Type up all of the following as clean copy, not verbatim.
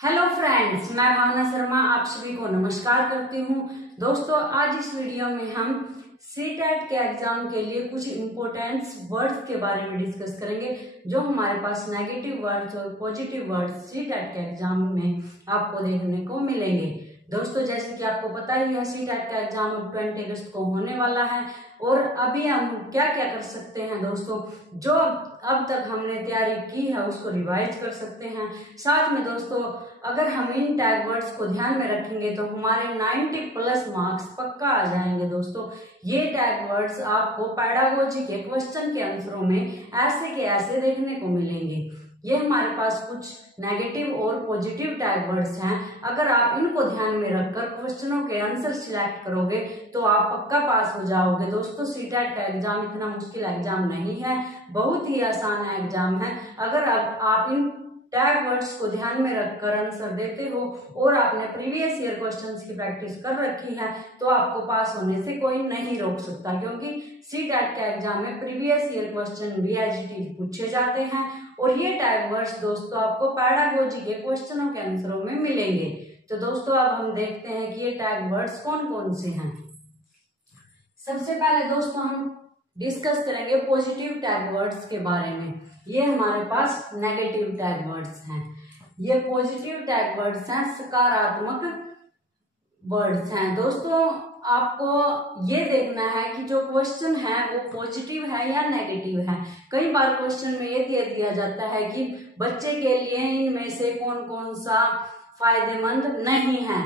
Hello friends, मैं भावना शर्मा आप सभी को नमस्कार करती हूँ। दोस्तों, आज इस वीडियो में हम सीटेट के एग्जाम के लिए कुछ इम्पोर्टेंट वर्ड्स के बारे में डिस्कस करेंगे, जो हमारे पास नेगेटिव वर्ड्स और पॉजिटिव वर्ड्स सीटेट के एग्जाम में आपको देखने को मिलेंगे। दोस्तों, जैसे कि आपको पता ही है, सीटेट का एग्जाम अब 20 अगस्त को होने वाला है और अभी हम क्या क्या कर सकते हैं दोस्तों, जो अब तक हमने तैयारी की है उसको रिवाइज कर सकते हैं। साथ में दोस्तों, अगर हम इन टैग वर्ड्स को ध्यान में रखेंगे तो हमारे 90+ मार्क्स पक्का आ जाएंगे। दोस्तों, ये टैग वर्ड्स आपको पेडागोजी के क्वेश्चन के आंसरों में ऐसे के ऐसे देखने को मिलेंगे। ये हमारे पास कुछ नेगेटिव और पॉजिटिव टैग वर्ड्स हैं। अगर आप इनको ध्यान में रखकर क्वेश्चनों के आंसर सिलेक्ट करोगे तो आप पक्का पास हो जाओगे। दोस्तों, सीटेट का एग्जाम इतना मुश्किल एग्जाम नहीं है, बहुत ही आसान एग्जाम है। अगर आप इन टैग वर्ड्स को ध्यान में रखकर आंसर देते हो और आपने प्रीवियस ईयर क्वेश्चंस की प्रैक्टिस कर रखी है तो आपको पास होने से कोई नहीं रोक सकता, क्योंकि सीटेट के एग्जाम में प्रीवियस ईयर क्वेश्चन भी एज इट इज पूछे जाते हैं और ये टैग वर्ड्स दोस्तों आपको पेडागोजी के क्वेश्चनों के आंसरों में मिलेंगे। तो दोस्तों, अब हम देखते हैं कि ये टैग वर्ड्स कौन कौन से हैं। सबसे पहले दोस्तों हम डिस्कस करेंगे पॉजिटिव टैग वर्ड्स के बारे में। ये हमारे पास नेगेटिव टैग वर्ड्स हैं। ये पॉजिटिव टैग वर्ड्स हैं, सकारात्मक वर्ड्स हैं। दोस्तों, आपको ये देखना है कि जो क्वेश्चन है वो पॉजिटिव है या नेगेटिव है। कई बार क्वेश्चन में ये दे दिया जाता है कि बच्चे के लिए इनमें से कौन कौन सा फायदेमंद नहीं है,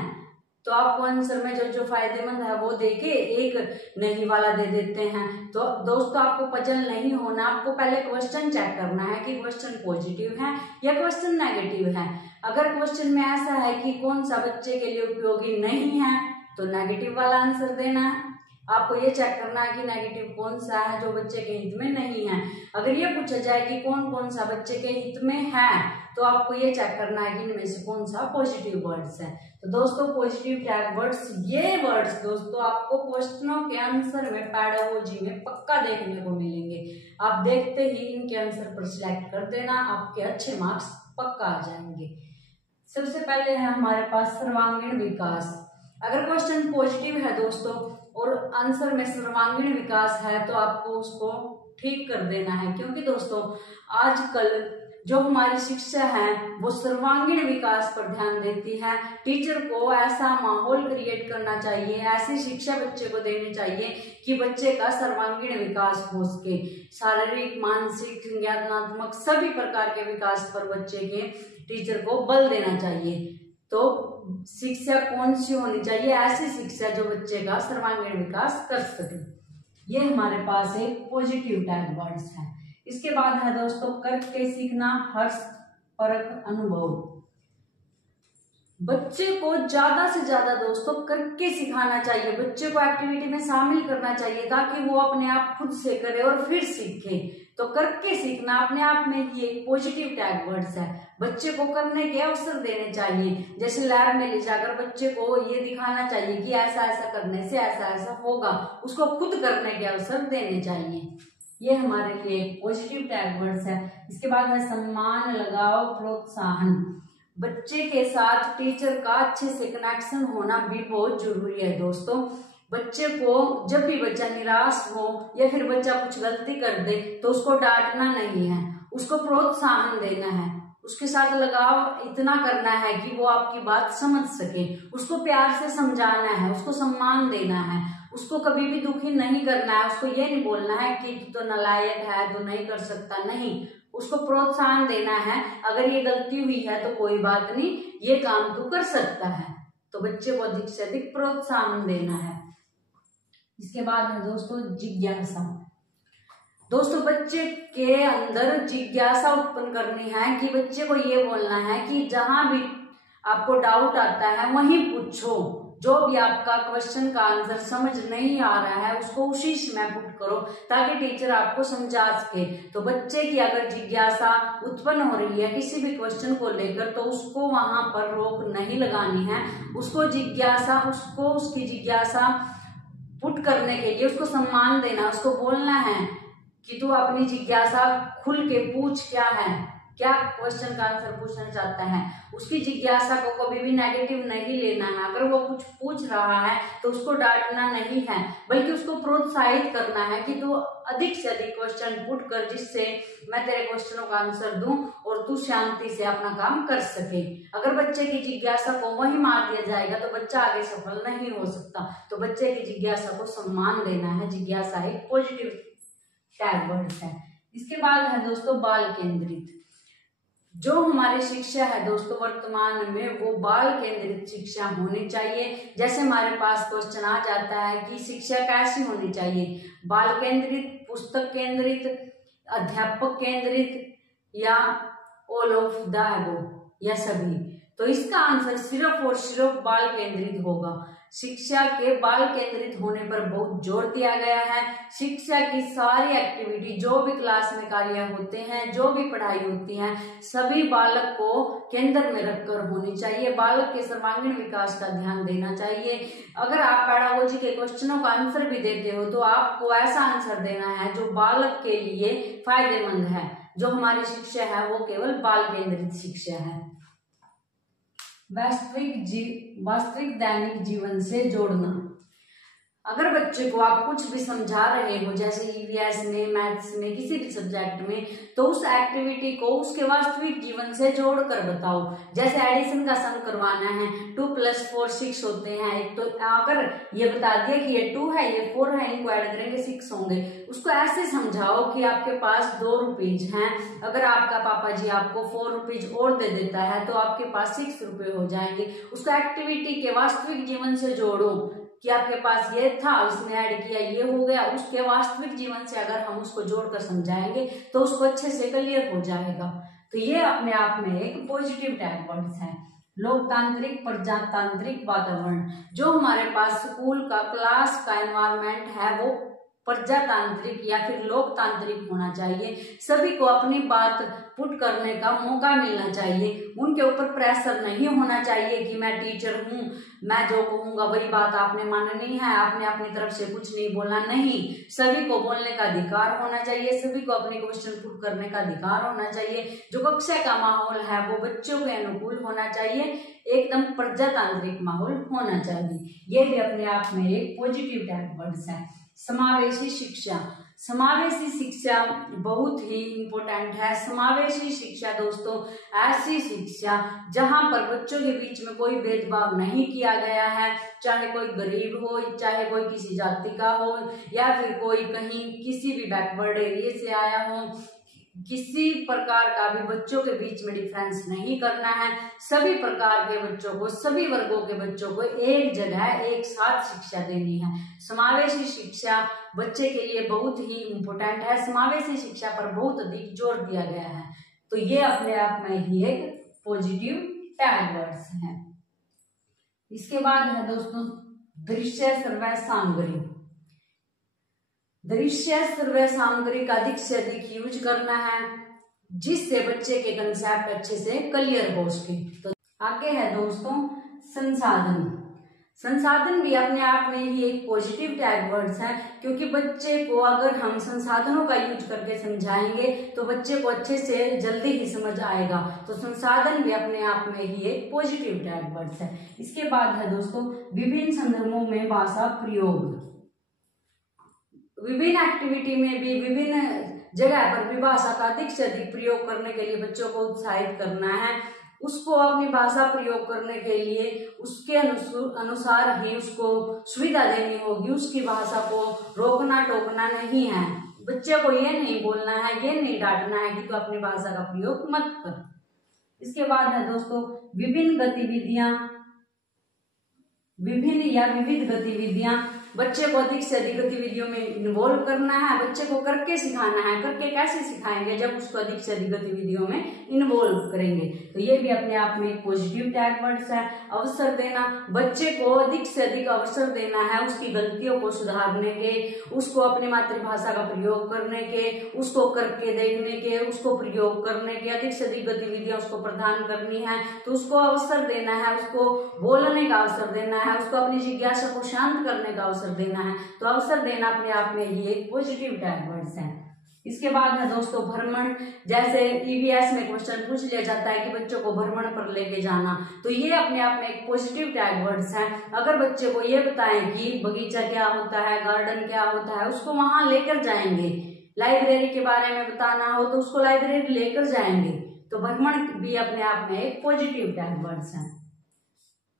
तो आपको आंसर में जो फायदेमंद है वो देके एक नहीं वाला दे देते हैं। तो दोस्तों, आपको पजल नहीं होना, आपको पहले क्वेश्चन चेक करना है कि क्वेश्चन पॉजिटिव है या क्वेश्चन नेगेटिव है। अगर क्वेश्चन में ऐसा है कि कौन सा बच्चे के लिए उपयोगी नहीं है तो नेगेटिव वाला आंसर देना है। आपको ये चेक करना है कि नेगेटिव कौन सा है जो बच्चे के हित में नहीं है। अगर ये पूछा जाए कि कौन कौन सा बच्चे के हित में है तो आपको ये चेक करना है कि इनमें से कौन सा पॉजिटिव वर्ड्स है। तो दोस्तों, पॉजिटिव टैग वर्ड्स, ये वर्ड्स दोस्तों आपको क्वेश्चनों के आंसर में पेडागोजी में पक्का देखने को मिलेंगे। आप देखते ही इनके आंसर पर सिलेक्ट कर देना, आपके अच्छे मार्क्स पक्का आ जाएंगे। सबसे पहले है हमारे पास सर्वांगीण विकास। अगर क्वेश्चन पॉजिटिव है दोस्तों और आंसर में सर्वांगीण विकास है तो आपको उसको ठीक कर देना है, क्योंकि दोस्तों आजकल जो हमारी शिक्षा है वो सर्वांगीण विकास पर ध्यान देती है। टीचर को ऐसा माहौल क्रिएट करना चाहिए, ऐसी शिक्षा बच्चे को देनी चाहिए कि बच्चे का सर्वांगीण विकास हो सके। शारीरिक, मानसिक, संज्ञानात्मक सभी प्रकार के विकास पर बच्चे के टीचर को बल देना चाहिए। तो शिक्षा कौन सी होनी चाहिए? ऐसी शिक्षा जो बच्चे का सर्वांगीण विकास कर सके। ये हमारे पास एक पॉजिटिव टैग वर्ड्स है। इसके बाद है दोस्तों करके सीखना, हर्ष, परख, अनुभव। बच्चे को ज्यादा से ज्यादा दोस्तों करके सिखाना चाहिए, बच्चे को एक्टिविटी में शामिल करना चाहिए ताकि वो अपने आप खुद से करे और फिर सीखे। तो करके सीखना अपने आप में ही एक पॉजिटिव टैग वर्ड्स है। बच्चे को करने के अवसर देने चाहिए, जैसे लैब में ले जाकर बच्चे को ये दिखाना चाहिए कि ऐसा ऐसा करने से ऐसा ऐसा होगा, उसको खुद करने के अवसर देने चाहिए। ये हमारे लिए पॉजिटिव टैग वर्ड्स है। इसके बाद है सम्मान, लगाव, प्रोत्साहन। बच्चे के साथ टीचर का अच्छे से कनेक्शन होना भी बहुत जरूरी है दोस्तों। बच्चे को जब भी बच्चा निराश हो या फिर बच्चा कुछ गलती कर दे तो उसको डांटना नहीं है, उसको प्रोत्साहन देना है, उसके साथ लगाव इतना करना है कि वो आपकी बात समझ सके, उसको प्यार से समझाना है, उसको सम्मान देना है, उसको कभी भी दुखी नहीं करना है। उसको ये नहीं बोलना है कि तू तो नालायक है, तू नहीं कर सकता, नहीं, उसको प्रोत्साहन देना है। अगर ये गलती हुई है तो कोई बात नहीं, ये काम तू कर सकता है। तो बच्चे को अधिक से अधिक प्रोत्साहन देना है। इसके बाद है दोस्तों जिज्ञासा। दोस्तों, बच्चे के अंदर जिज्ञासा उत्पन्न करनी है कि बच्चे को ये बोलना है कि जहां भी आपको डाउट आता है वहीं पूछो। जो भी आपका क्वेश्चन का आंसर समझ नहीं आ रहा है उसको उसी समय पुट करो ताकि टीचर आपको समझा सके। तो बच्चे की अगर जिज्ञासा उत्पन्न हो रही है किसी भी क्वेश्चन को लेकर तो उसको वहां पर रोक नहीं लगानी है। उसको उसकी जिज्ञासा पुट करने के लिए उसको सम्मान देना, उसको बोलना है कि तू अपनी जिज्ञासा खुल के पूछ, क्या है, क्या क्वेश्चन का आंसर पूछना चाहता है। उसकी जिज्ञासा को कभी भी नेगेटिव नहीं लेना है। अगर वो कुछ पूछ रहा है तो उसको डांटना नहीं है, बल्कि उसको प्रोत्साहित करना है कि तू अधिक से अधिक क्वेश्चन पुट कर, जिससे मैं तेरे क्वेश्चनों का आंसर दूं और तू शांति से अपना काम कर सके। अगर बच्चे की जिज्ञासा को वही मार दिया जाएगा तो बच्चा आगे सफल नहीं हो सकता। तो बच्चे की जिज्ञासा को सम्मान देना है। जिज्ञासा एक पॉजिटिव टैग वर्ड है। इसके बाद है दोस्तों बाल केंद्रित। जो हमारी शिक्षा है दोस्तों वर्तमान में, वो बाल केंद्रित शिक्षा होनी चाहिए। जैसे हमारे पास क्वेश्चन आ जाता है कि शिक्षा कैसी होनी चाहिए, बाल केंद्रित, पुस्तक केंद्रित, अध्यापक केंद्रित या ऑल ऑफ द अबव या सभी, तो इसका आंसर सिर्फ और सिर्फ बाल केंद्रित होगा। शिक्षा के बाल केंद्रित होने पर बहुत जोर दिया गया है। शिक्षा की सारी एक्टिविटी, जो भी क्लास में कार्य होते हैं, जो भी पढ़ाई होती है, सभी बालक को केंद्र में रखकर होनी चाहिए। बालक के सर्वांगीण विकास का ध्यान देना चाहिए। अगर आप पेडागोजी के क्वेश्चनों का आंसर भी देते हो तो आपको ऐसा आंसर देना है जो बालक के लिए फायदेमंद है। जो हमारी शिक्षा है वो केवल बाल केंद्रित शिक्षा है। वास्तविक दैनिक जीवन से जोड़ना। अगर बच्चे को आप कुछ भी समझा रहे हो, जैसे ईवीएस में, मैथ्स में, किसी भी सब्जेक्ट में, तो उस एक्टिविटी को उसके वास्तविक जीवन से जोड़कर बताओ। जैसे एडिशन का सम करवाना है, 2 + 4 6 होते हैं। एक तो अगर ये बता दिया कि ये 2 है, ये 4 है, इनको ऐड करेंगे 6 होंगे, उसको ऐसे समझाओ कि आपके पास 2 रुपीज हैं। अगर आपका पापा जी आपको 4 रुपीज और दे देता है तो आपके पास 6 रुपए हो जाएंगे। उसको एक्टिविटी के वास्तविक जीवन से जोड़ो कि आपके पास ये था, उसने ऐड किया, ये हो गया। उसके वास्तविक जीवन से अगर हम उसको जोड़कर समझाएंगे तो उसको अच्छे से क्लियर हो जाएगा। तो ये अपने आप में एक पॉजिटिव टैग वर्ड्स है। लोकतांत्रिक प्रजातांत्रिक वातावरण। जो हमारे पास स्कूल का, क्लास का एनवायरनमेंट है वो प्रजातांत्रिक या फिर लोकतांत्रिक होना चाहिए। सभी को अपनी बात पुट करने का मौका मिलना चाहिए। उनके ऊपर प्रेशर नहीं होना चाहिए कि मैं टीचर हूँ, मैं जो कहूँगा वही बात आपने माननी है, आपने अपनी तरफ से कुछ नहीं बोलना। नहीं, सभी को बोलने का अधिकार होना चाहिए, सभी को अपने क्वेश्चन पुट करने का अधिकार होना चाहिए। जो कक्षा का माहौल है वो बच्चों के अनुकूल होना चाहिए, एकदम प्रजातांत्रिक माहौल होना चाहिए। ये भी अपने आप में एक पॉजिटिव टैग वर्ड्स है। समावेशी शिक्षा। समावेशी शिक्षा बहुत ही इम्पोर्टेंट है। समावेशी शिक्षा दोस्तों ऐसी शिक्षा जहां पर बच्चों के बीच में कोई भेदभाव नहीं किया गया है, चाहे कोई गरीब हो, चाहे कोई किसी जाति का हो, या फिर कोई कहीं किसी भी बैकवर्ड एरिया से आया हो। किसी प्रकार का भी बच्चों के बीच में डिफरेंस नहीं करना है। सभी प्रकार के बच्चों को, सभी वर्गों के बच्चों को एक जगह एक साथ शिक्षा देनी है। समावेशी शिक्षा बच्चे के लिए बहुत ही इम्पोर्टेंट है। समावेशी शिक्षा पर बहुत अधिक जोर दिया गया है। तो ये अपने आप में ही एक पॉजिटिव टैग वर्ड्स है। इसके बाद है दोस्तों दृश्य श्रव्य सामग्री। दृश्य श्रव्य सामग्री का अधिक से अधिक यूज करना है, जिससे बच्चे के कंसेप्ट अच्छे से क्लियर हो सके। तो आगे है दोस्तों संसाधन। संसाधन भी अपने आप में ही एक पॉजिटिव टैग वर्ड्स है, क्योंकि बच्चे को अगर हम संसाधनों का यूज करके समझाएंगे तो बच्चे को अच्छे से जल्दी ही समझ आएगा। तो संसाधन भी अपने आप में ही एक पॉजिटिव टैग वर्ड्स है। इसके बाद है दोस्तों विभिन्न संदर्भों में भाषा प्रयोग। विभिन्न एक्टिविटी में भी विभिन्न जगह पर भी भाषा का अधिक से अधिक प्रयोग करने के लिए बच्चों को उत्साहित करना है। उसको अपनी भाषा प्रयोग करने के लिए उसके अनुसार ही उसको सुविधा देनी होगी। उसकी भाषा को रोकना टोकना नहीं है। बच्चे को ये नहीं बोलना है, ये नहीं डांटना है कि तू अपनी भाषा का प्रयोग मत कर। इसके बाद है दोस्तों विभिन्न गतिविधियां, विभिन्न या विविध गतिविधियां। बच्चे को अधिक से अधिक गतिविधियों में इन्वॉल्व करना है। बच्चे को करके सिखाना है। करके कैसे सिखाएंगे? जब उसको अधिक से अधिक गतिविधियों में इन्वॉल्व करेंगे। तो ये भी अपने आप में एक पॉजिटिव टैग वर्ड्स है। अवसर देना, बच्चे को अधिक से अधिक अवसर देना है उसकी गलतियों को सुधारने के, उसको अपनी मातृभाषा का प्रयोग करने के, उसको करके देखने के, उसको प्रयोग करने के, अधिक से अधिक गतिविधियां उसको प्रदान करनी है। तो उसको अवसर देना है, उसको बोलने का अवसर देना है, उसको अपनी जिज्ञासा को शांत करने का अवसर देना है। तो अवसर देना अपने आप में ही एक पॉजिटिव टैग वर्ड्स है। इसके बाद है दोस्तों भ्रमण। जैसे ईवीएस में क्वेश्चन पूछ लिया जाता है कि बच्चों को भ्रमण पर लेके जाना, तो ये अपने आप में एक पॉजिटिव टैग वर्ड्स है। अगर बच्चे को ये बताएं कि बगीचा क्या होता है, गार्डन क्या होता है, उसको वहां लेकर जाएंगे। लाइब्रेरी के बारे में बताना हो तो उसको लाइब्रेरी लेकर जाएंगे। तो भ्रमण भी अपने आप में एक पॉजिटिव टैग वर्ड्स है।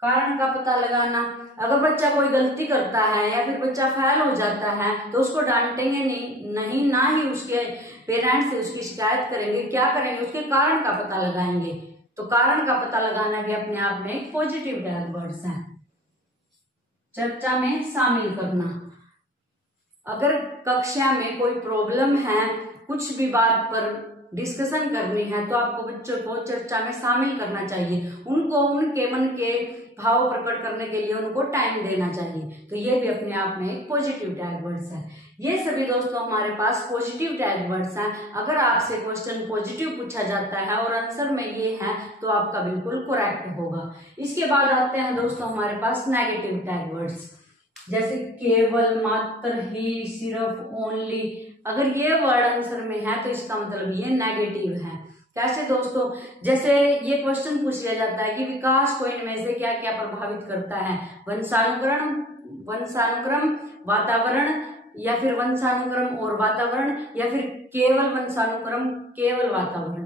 कारण का पता लगाना। अगर बच्चा कोई गलती करता है या फिर बच्चा फेल हो जाता है तो उसको डांटेंगे नहीं, ना ही उसके पेरेंट्स से उसकी शिकायत करेंगे। क्या करेंगे, उसके कारण का पता लगाएंगे। तो कारण का पता लगाना भी अपने आप में एक पॉजिटिव टैग वर्ड्स है। चर्चा में शामिल करना। अगर कक्षा में कोई प्रॉब्लम है, कुछ भी बात पर डिस्कशन करनी है, तो आपको बच्चों को चर्चा में शामिल करना चाहिए। उनको उनके मन के भाव प्रकट करने के लिए उनको टाइम देना चाहिए। तो ये भी अपने आप में एक पॉजिटिव टैग वर्ड्स है। ये सभी दोस्तों हमारे पास पॉजिटिव टैग वर्ड्स हैं। अगर आपसे क्वेश्चन पॉजिटिव पूछा जाता है और आंसर में ये है तो आपका बिल्कुल करेक्ट होगा। इसके बाद आते हैं दोस्तों हमारे पास नेगेटिव टैग वर्ड्स, जैसे केवल, मात्र, ही, सिर्फ, ओनली। अगर ये वर्ड आंसर में है तो इसका मतलब ये नेगेटिव है। कैसे दोस्तों, जैसे ये क्वेश्चन पूछ लिया जाता है कि विकास को इनमें से क्या क्या प्रभावित करता है, वंशानुक्रम, वातावरण, या फिर वंशानुक्रम और वातावरण, या फिर केवल वंशानुक्रम केवल वातावरण।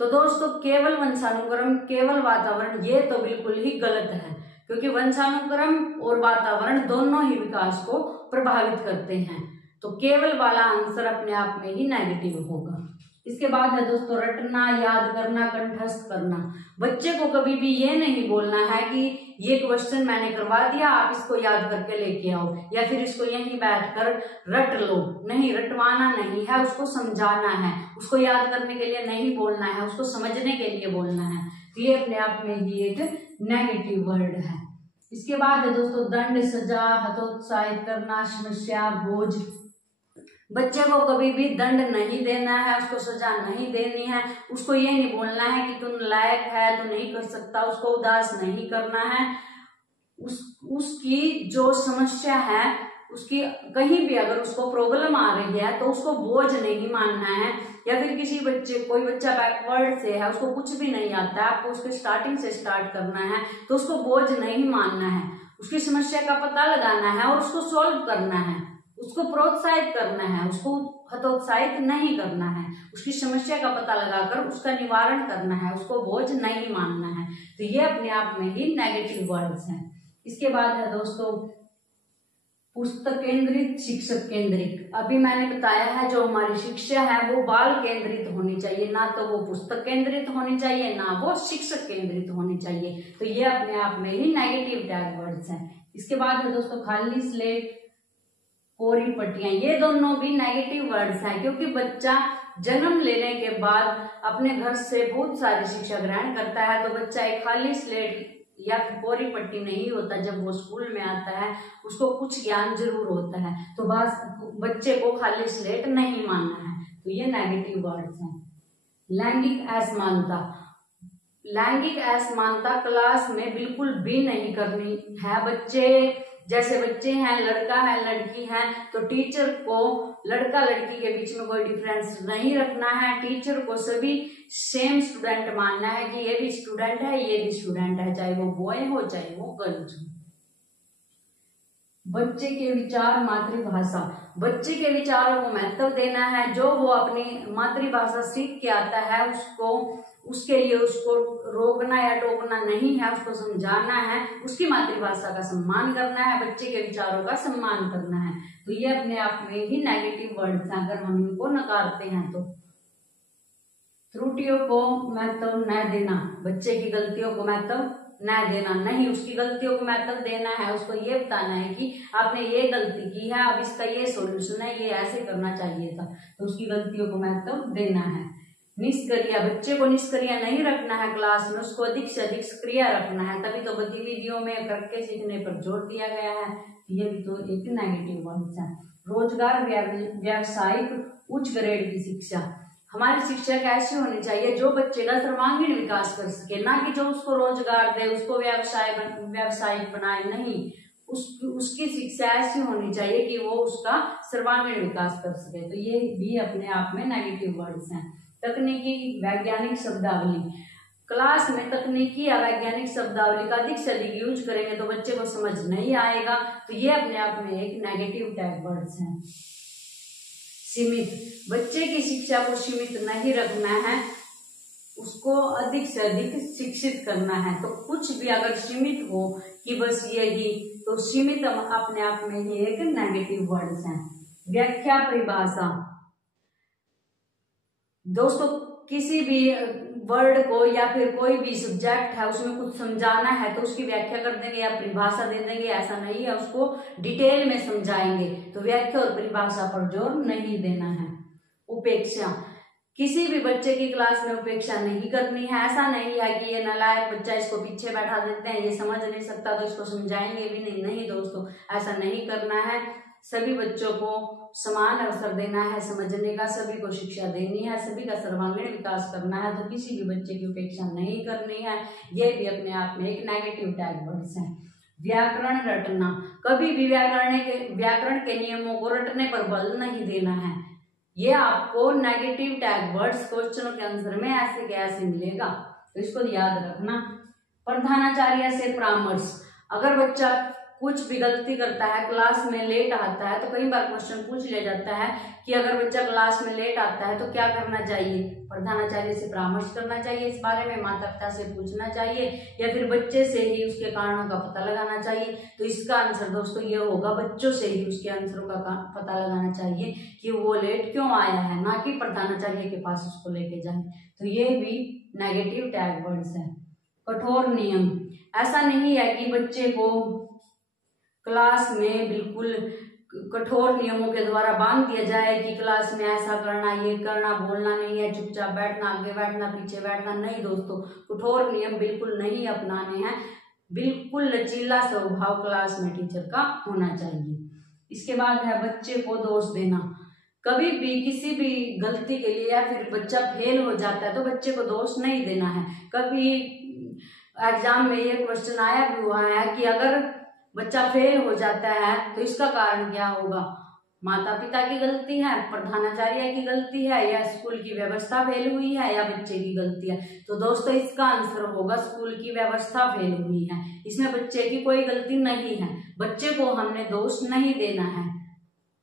तो दोस्तों केवल वंशानुक्रम केवल वातावरण ये तो बिल्कुल ही गलत है, क्योंकि वंशानुक्रम और वातावरण दोनों ही विकास को प्रभावित करते हैं। तो केवल वाला आंसर अपने आप में ही नेगेटिव होगा। इसके बाद है दोस्तों रटना, याद करना, कंठस्थ करना। बच्चे को कभी भी ये नहीं बोलना है कि ये क्वेश्चन मैंने करवा दिया, आप इसको याद करके लेके आओ, या फिर इसको यहीं बैठकर रट लो। नहीं, रटवाना नहीं है, उसको समझाना है। उसको याद करने के लिए नहीं बोलना है, उसको समझने के लिए बोलना है। तो ये अपने आप में ही एक नेगेटिव वर्ड है। इसके बाद है दोस्तों दंड, सजा, हतोत्साहित करना, समस्या, बोझ। बच्चे को कभी भी दंड नहीं देना है, उसको सजा नहीं देनी है। उसको ये नहीं बोलना है कि तुम लायक है, तू नहीं कर सकता। उसको उदास नहीं करना है। उसकी जो समस्या है, उसकी कहीं भी अगर उसको प्रॉब्लम आ रही है तो उसको बोझ नहीं मानना है। या फिर किसी बच्चे, कोई बच्चा बैकवर्ड से है, उसको कुछ भी नहीं आता है, आपको उसके स्टार्टिंग से स्टार्ट करना है, तो उसको बोझ नहीं मानना है। उसकी समस्या का पता लगाना है और उसको सॉल्व करना है। उसको प्रोत्साहित करना है, उसको हतोत्साहित नहीं करना है। उसकी समस्या का पता लगाकर उसका निवारण करना है, उसको बोझ नहीं मानना है। तो ये अपने आप में ही नेगेटिव वर्ड्स हैं। इसके बाद है दोस्तों पुस्तक केंद्रित, शिक्षक केंद्रित। अभी मैंने बताया है जो हमारी शिक्षा है वो बाल केंद्रित होनी चाहिए, ना तो वो पुस्तक केंद्रित होनी चाहिए, ना वो शिक्षक केंद्रित होनी चाहिए। तो ये अपने आप में ही नेगेटिव टैग वर्ड्स हैं। इसके बाद है दोस्तों खाली स्लेट, कोरी पट्टियां। ये दोनों भी नेगेटिव वर्ड्स हैं, क्योंकि बच्चा जन्म लेने के बाद अपने घर से बहुत सारी शिक्षा ग्रहण करता है। तो बच्चा एक खाली स्लेट या फिर कोरी पट्टी नहीं होता। जब वो स्कूल में आता है उसको कुछ ज्ञान जरूर होता है। तो बस बच्चे को खाली स्लेट नहीं मानना है। तो ये नेगेटिव वर्ड्स हैं। लैंगिक असमानता। लैंगिक असमानता क्लास में बिल्कुल भी नहीं करनी है। जैसे बच्चे हैं, लड़का है, लड़की है, तो टीचर को लड़का लड़की के बीच में कोई डिफरेंस नहीं रखना है। टीचर को सभी सेम स्टूडेंट मानना है कि ये भी स्टूडेंट है, ये भी स्टूडेंट है, चाहे वो बॉय हो चाहे वो गर्ल्स हो। बच्चे के विचार, मातृभाषा। बच्चे के विचारों को महत्व देना है। जो वो अपनी मातृभाषा सीख के आता है उसके लिए उसको रोकना या टोकना नहीं है, उसको समझाना है, उसकी मातृभाषा का सम्मान करना है, बच्चे के विचारों का सम्मान करना है। तो ये अपने आप में ही नेगेटिव वर्ड्स हैं अगर हम इनको नकारते हैं तो। त्रुटियों को महत्व न देना। बच्चे की गलतियों को महत्व न देना नहीं, उसकी गलतियों को महत्व देना है। उसको ये बताना है कि आपने ये गलती की है, अब इसका ये सॉल्यूशन है, ये ऐसे करना चाहिए था। तो उसकी गलतियों को महत्व देना है। निष्क्रिय। बच्चे को निष्क्रिय नहीं रखना है क्लास में, उसको अधिक से अधिक सक्रिय रखना है। तभी तो गतिविधियों में करके सीखने पर जोर दिया गया है। ये भी तो एक नेगेटिव वर्ड्स है। रोजगार, व्यावसायिक, उच्च ग्रेड की शिक्षा। हमारी शिक्षा कैसी होनी चाहिए, जो बच्चे का सर्वांगीण विकास कर सके, ना कि जो उसको रोजगार दे, उसको व्यावसायिक बनाए। नहीं, उसकी शिक्षा ऐसी होनी चाहिए कि वो उसका सर्वांगीण विकास कर सके। तो ये भी अपने आप में नेगेटिव वर्ड्स हैं। तकनीकी वैज्ञानिक शब्दावली, क्लास में तकनीकी या वैज्ञानिक शब्दावली का अधिक से अधिक यूज करेंगे तो बच्चे को समझ नहीं आएगा, तो ये अपने आप में एक नेगेटिव टैग वर्ड्स हैं। सीमित, बच्चे की शिक्षा को सीमित नहीं रखना है, उसको अधिक से अधिक शिक्षित करना है। तो कुछ भी अगर सीमित हो कि बस यही, तो सीमित अपने आप में ही एक नेगेटिव वर्ड्स हैं। व्याख्या परिभाषा, दोस्तों किसी भी वर्ड को या फिर कोई भी सब्जेक्ट है उसमें कुछ समझाना है तो उसकी व्याख्या कर देंगे या परिभाषा दे देंगे, ऐसा नहीं है, उसको डिटेल में समझाएंगे। तो व्याख्या और परिभाषा पर जोर नहीं देना है। उपेक्षा, किसी भी बच्चे की क्लास में उपेक्षा नहीं करनी है। ऐसा नहीं है कि ये नालायक बच्चा, इसको पीछे बैठा देते हैं, ये समझ नहीं सकता तो इसको समझाएंगे भी नहीं। नहीं दोस्तों, ऐसा नहीं करना है। सभी बच्चों को समान अवसर देना है समझने का, सभी को शिक्षा देनी है, सभी का सर्वांगीण विकास करना है। तो किसी भी बच्चे की उपेक्षा नहीं करनी है। ये भी अपने आप में एक नेगेटिव टैग वर्ड्स है। व्याकरण रटना, कभी भी व्याकरण के नियमों को रटने पर बल नहीं देना है। ये आपको नेगेटिव टैग वर्ड्स क्वेश्चनों के आंसर में ऐसे के ऐसे मिलेगा, तो इसको याद रखना। प्रधानाचार्य से परामर्श, अगर बच्चा कुछ भी गलती करता है, क्लास में लेट आता है, तो कई बार क्वेश्चन पूछ लिया जाता है कि अगर बच्चा क्लास में लेट आता है तो क्या करना चाहिए। प्रधानाचार्य से परामर्श करना चाहिए, इस बारे में माता पिता से पूछना चाहिए या फिर बच्चे से ही उसके कारणों का पता लगाना चाहिए। तो इसका आंसर दोस्तों ये होगा, बच्चों से ही उसके आंसरों का पता लगाना चाहिए कि वो लेट क्यों आया है, ना कि प्रधानाचार्य के पास उसको लेके जाए। तो ये भी नेगेटिव टैग वर्ड्स है। कठोर नियम, ऐसा नहीं है कि बच्चे को क्लास में बिल्कुल कठोर नियमों के द्वारा बांध दिया जाए कि क्लास में ऐसा करना, ये करना, बोलना नहीं है, चुपचाप बैठना, आगे बैठना, पीछे बैठना। नहीं दोस्तों, कठोर नियम बिल्कुल नहीं अपनाने हैं। बिल्कुल लचीला स्वभाव क्लास में टीचर का होना चाहिए। इसके बाद है बच्चे को दोष देना। कभी भी किसी भी गलती के लिए या फिर बच्चा फेल हो जाता है तो बच्चे को दोष नहीं देना है। कभी एग्जाम में ये क्वेश्चन आया भी हुआ है कि अगर बच्चा फेल हो जाता है तो इसका कारण क्या होगा, माता पिता की गलती है, प्रधानाचार्य की गलती है, या स्कूल की व्यवस्था फेल हुई है, या बच्चे की गलती है। तो दोस्तों इसका आंसर होगा स्कूल की व्यवस्था फेल हुई है, इसमें बच्चे की कोई गलती नहीं है। बच्चे को हमने दोष नहीं देना है,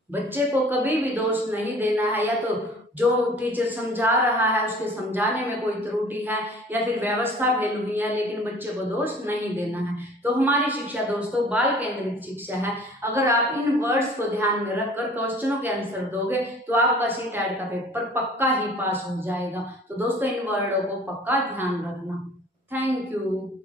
बच्चे को कभी भी दोष नहीं देना है। या तो जो टीचर समझा रहा है उसके समझाने में कोई त्रुटि है या फिर व्यवस्था फेल हुई है, लेकिन बच्चे को दोष नहीं देना है। तो हमारी शिक्षा दोस्तों बाल केंद्रित शिक्षा है। अगर आप इन वर्ड्स को ध्यान में रखकर क्वेश्चनों के आंसर दोगे तो आपका सीटेट का पेपर पक्का ही पास हो जाएगा। तो दोस्तों इन वर्डों को पक्का ध्यान रखना। Thank you.